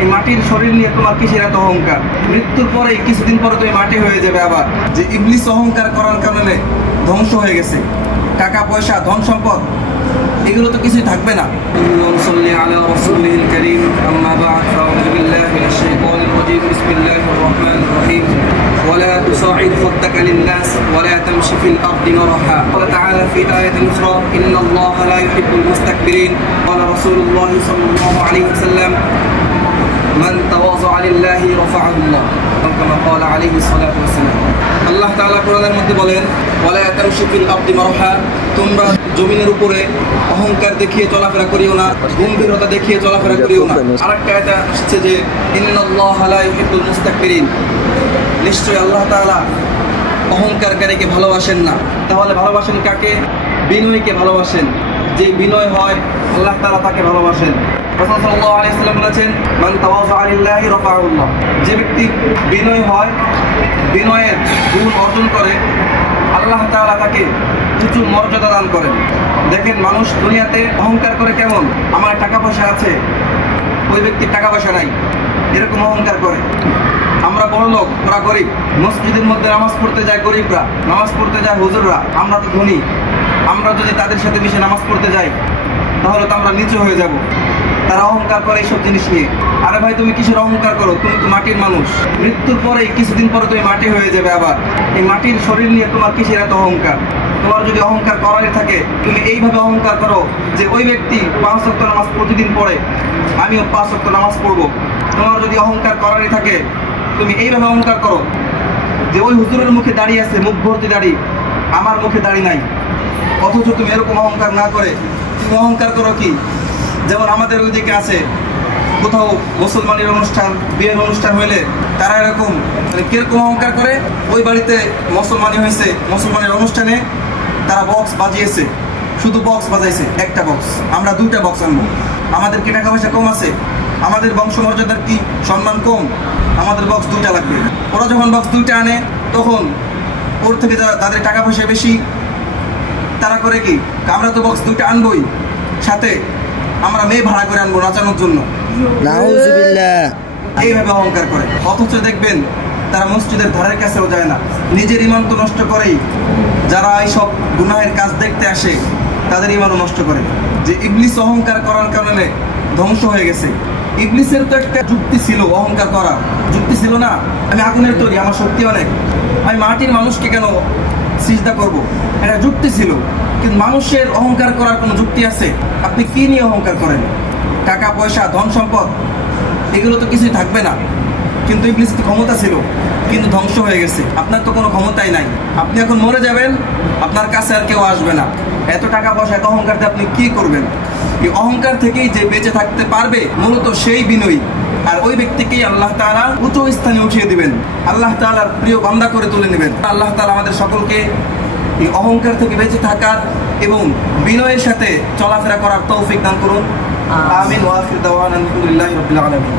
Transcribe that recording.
এই মাটির শরীর নিয়ে তোমার কিসের এত অহংকার? মৃত্যুর পরে কিছুদিন পরে তুমি মাটি হয়ে যাবে। আবার যে ইবলিস অহংকার করার কারণে ধ্বংস হয়ে গেছে, টাকা পয়সা ধন সম্পদ এগুলো তো কিছুই থাকবে না। সাল্লি আলা রাসূলিল কারীম, আম্মা বা'দ, আউযু বিল্লাহি মিনাশ শাইতানির রাজীম, বিসমিল্লাহির রাহমানির রাহিম। ولا تصعد خدك للناس ولا تمشي في الأرض مرحا. قال تعالى في آية أخرى إن الله لا يحب المستكبرين. قال رسول الله صلى الله عليه وسلم من تواضع لله رفعه الله كما قال عليه الصلاة والسلام. আল্লাহ তাআলা কোরআনের মধ্যে বলেন ওয়ালা তামশি ফিল আরদি মারহা, তোমরা জমিনের উপরে অহংকার দেখিয়ে চলাফেরা করিও না, গম্ভীরতা দেখিয়ে চলাফেরা করিও না। আরেকটা আয়াতে আসছে যে ইন্নাল্লাহা লা ইউহিব্বুল মুস্তাকবিরিন, নিশ্চয়ই আল্লাহ তাআলা অহংকারকারীকে ভালোবাসেন না। তাহলে ভালোবাসেন কাকে? বিনয়ীকে ভালোবাসেন। যে বিনয় হয় আল্লাহ তাআলা তাকে ভালোবাসেন। রাসূল সাল্লাল্লাহু আলাইহি ওয়াসাল্লাম বলেছেন মান তাওয়াযা লিল্লাহি রাফাআহুল্লাহ, যে ব্যক্তি বিনয় হয়, বিনয়ের গুণ অর্জন করে, আল্লাহ তাআলা তাকে উঁচু মর্যাদা দান করেন। দেখেন মানুষ দুনিয়াতে অহংকার করে কেমন, আমার টাকা পয়সা আছে, ওই ব্যক্তির টাকা পয়সা নাই, এরকম অহংকার করে। আমরা বড় লোক, ওরা গরিব। মসজিদের মধ্যে নামাজ পড়তে যায় গরিবরা, নামাজ পড়তে যায় হুজুররা, আমরা তো ধনী। আমরা যদি তাদের সাথে মিশে নামাজ পড়তে যাই তাহলে তো আমরা নিচু হয়ে যাব। তারা অহংকার করে এইসব জিনিস নিয়ে। আরে ভাই, তুমি কিসের অহংকার করো? তুমি তো মাটির মানুষ। মৃত্যুর পরে কিছুদিন পরে তুমি মাটি হয়ে যাবে। আবার এই মাটির শরীর নিয়ে তোমার কিসের এত অহংকার? তোমার যদি অহংকার করারই থাকে তুমি এইভাবে অহংকার করো যে ওই ব্যক্তি 5 ওয়াক্ত নামাজ প্রতিদিন পড়ে, আমিও 5 ওয়াক্ত নামাজ পড়বো। তোমার যদি অহংকার করারই থাকে তুমি এইভাবে অহংকার করো যে ওই হুজুরের মুখে দাঁড়িয়ে আছে, মুখ ভর্তি দাড়ি, আমার মুখে দাড়ি নাই। অথচ তুমি এরকম অহংকার না করে তুমি অহংকার করো কি? যেমন আমাদের ওইদিকে আছে, কোথাও মুসলমানের অনুষ্ঠান, বিয়ের অনুষ্ঠান হইলে তারা এরকম কিরকম অহংকার করে, ওই বাড়িতে মুসলমানি হয়েছে, মুসলমানের অনুষ্ঠানে তারা বক্স বাজিয়েছে, শুধু বক্স বাজাইছে, একটা বক্স, আমরা 2টা বক্স আনবো। আমাদের কি টাকা পয়সা কম আছে? আমাদের বংশমর্যাদার কি সম্মান কম? আমাদের বক্স 2টা লাগবে। ওরা যখন বক্স 2টা আনে তখন ওর থেকে তাদের টাকা পয়সা বেশি, তারা করে কি, আমরা তো বক্স 2টা আনবই, সাথে আমরা মেয়ে ভাড়া করে আনবো নাচানোর জন্য। এইভাবে অহংকার করে। অথচ দেখবেন তারা মসজিদের ধারের কাছেও যায় না। নিজের ইমান তো নষ্ট করেই, যারা এইসব গুনাহের কাজ দেখতে আসে তাদের ইমানও নষ্ট করে। যে ইবলিস অহংকার করার কারণে ধ্বংস হয়ে গেছে। ইবলিসের তো একটা যুক্তি ছিল, অহংকার করার যুক্তি ছিল না, আমি আগুনের তৈরি, আমার শক্তি অনেক, আমি মাটির মানুষকে কেন সিজদা করব, এটা যুক্তি ছিল। কিন্তু মানুষের অহংকার করার কোনো যুক্তি আছে? আপনি কি নিয়ে অহংকার করেন? টাকা পয়সা ধন সম্পদ এগুলো তো কিছুই থাকবে না। কিন্তু ইবলিস তো ক্ষমতা ছিল, কিন্তু ধ্বংস হয়ে গেছে। আপনার তো কোনো ক্ষমতাই নাই, আপনি এখন মরে যাবেন, আপনার কাছে আর কেউ আসবে না। এত টাকা পয়সা, এত অহংকার দিয়ে আপনি কি করবেন? এই অহংকার থেকেই যে বেঁচে থাকতে পারবে মূলত সেই বিনয়ী। আর ওই ব্যক্তিকেই আল্লাহ তাআলা উচ্চ স্থানে উঠিয়ে দিবেন, আল্লাহ তাআলার প্রিয় বান্দা করে তুলে নেবেন। আল্লাহ তাআলা আমাদের সকলকে এই অহংকার থেকে বেঁচে থাকার এবং বিনয়ের সাথে চলাফেরা করার তৌফিক দান করুন। আমিন ওয়া আখির দাওয়ানা আলহামদুলিল্লাহি রাব্বিল আলামিন।